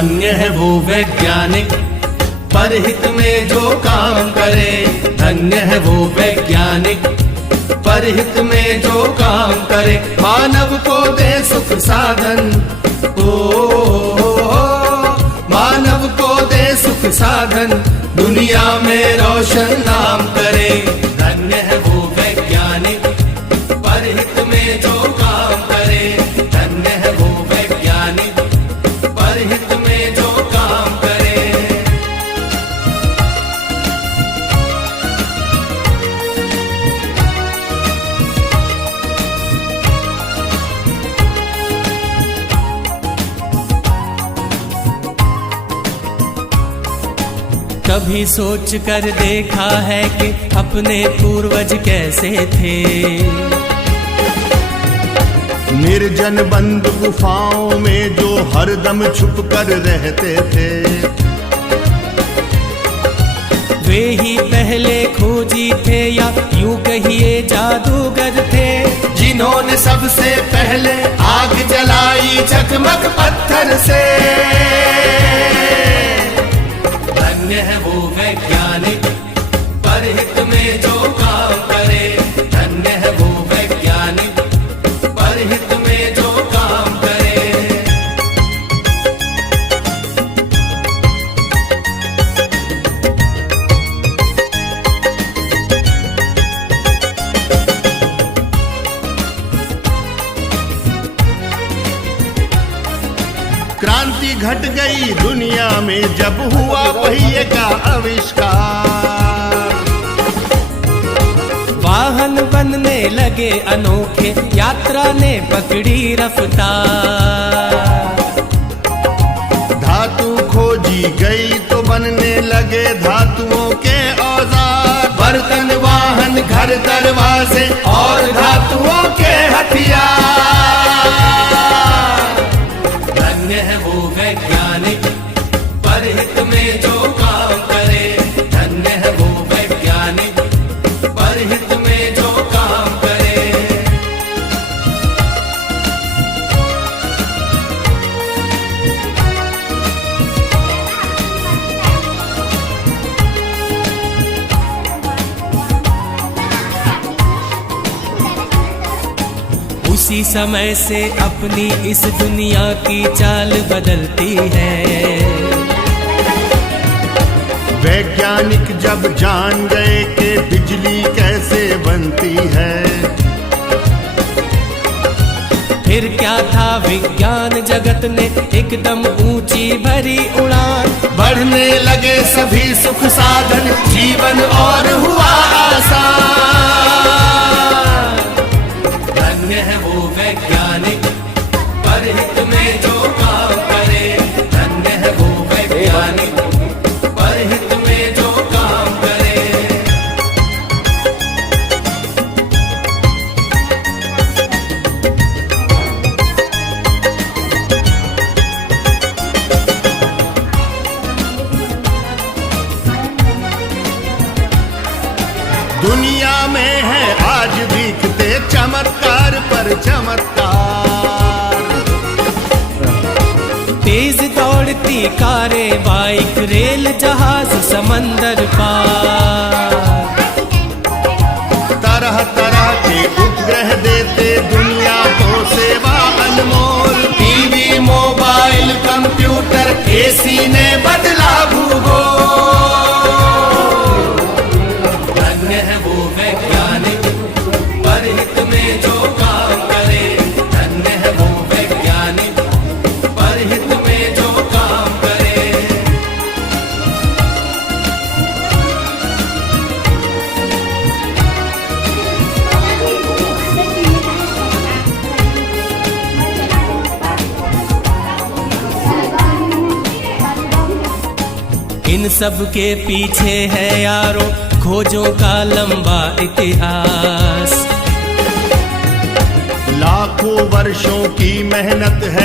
धन्य है वो वैज्ञानिक परहित में जो काम करे। धन्य है वो वैज्ञानिक परहित में जो काम करे। मानव को दे सुख साधन, ओ मानव को दे सुख साधन, दुनिया में रोशन नाम करे। धन्य है वो वैज्ञानिक परहित में जो काम करे। धन्य है वो वैज्ञानिक परहित में जो काम करे। कभी सोच कर देखा है कि अपने पूर्वज कैसे थे। निर्जन बंद गुफाओं में जो हरदम छुप कर रहते थे। वे ही पहले खोजी थे या यूं कहिए जादूगर थे, जिन्होंने सबसे पहले आग जलाई चकमक पत्थर से। धन्य है वो वैज्ञानिक परहित में जो काम करे। धन्य है वो वैज्ञानिक परहित में जो काम करे। क्रांति घट गई दुनिया में जब हुआ पहिए का आविष्कार। वाहन बनने लगे अनोखे, यात्रा ने पकड़ी रफ्तार। धातु खोजी गई तो बनने लगे धातुओं के औजार। बर्तन वाहन घर दरवाजे और धातुओं के हथियार। धन्य है वो वैज्ञानिक परहित में जो काम करे। धन्य है वो वैज्ञानिक परहित में जो काम करे। उसी समय से अपनी इस दुनिया की चाल बदलती है। वैज्ञानिक जब जान गए कि बिजली कैसे बनती है। फिर क्या था विज्ञान जगत ने एकदम ऊंची भरी उड़ान। बढ़ने लगे सभी सुख साधन, जीवन और हुआ आसान। धन्य है वो वैज्ञानिक परहित में जो काम करे। धन्य है वो वैज्ञानिक परहित में जो काम करे। दुनिया में है आज दिखते चमत्कार पर चमत्कार। तेज दौड़ती कारें, बाइक, रेल, जहाज, समंदर पार। तरह तरह के उपग्रह देते दुनिया को सेवा अनमोल। टीवी, मोबाइल, कंप्यूटर, एसी ने बदला भूगोल। धन्य है वो वैज्ञानिक परहित में जो काम करे। धन्य है वो वैज्ञानिक परहित में जो काम करे। इन सब के पीछे है यारो खोजों का लंबा इतिहास। लाखों वर्षों की मेहनत है